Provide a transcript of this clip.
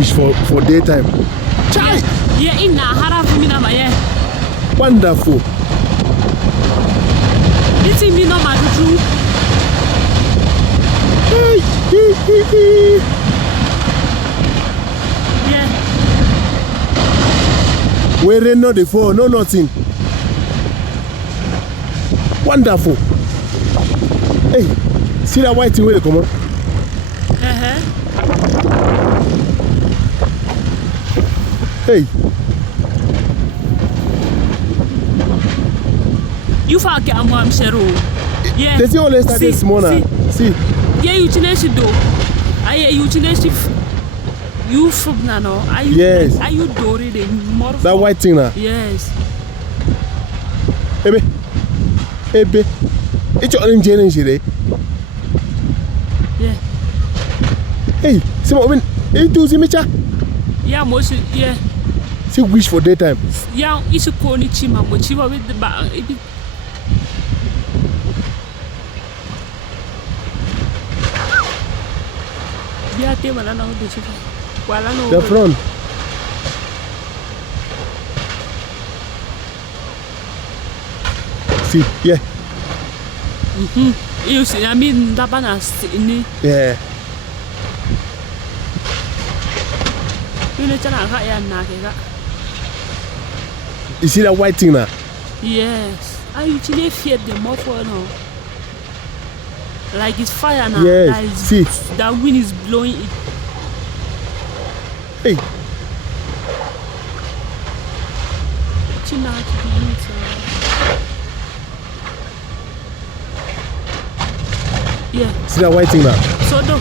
wish for daytime. Chai! Yeah, in na hara fumina ma yeah. Wonderful. It's in me no ma true. Yeah. Where no the phone, no nothing. Wonderful. Hey, see that white thing where they come on? Hey. You forget I'm Shero. Yeah. They see all this started small now. See. Yeah, you change it though. You change it. You from Nano. Yes. Are you doing it more? That white thing now. Yes. Ebe. It's orange today. Yeah. Hey, see what I mean? Hey, do see me cha? Yeah, most yeah. See wish for daytime. Yeah, it's a corny chima, mochiva with the bag. Yeah, they were not the front. See, yeah. You see, I mean, that banana in yeah. You see that white thing now? Yes. I usually fear them more for now. Like it's fire now. Yes. See. That wind is blowing it. Hey. Yeah. See that white thing now? So do.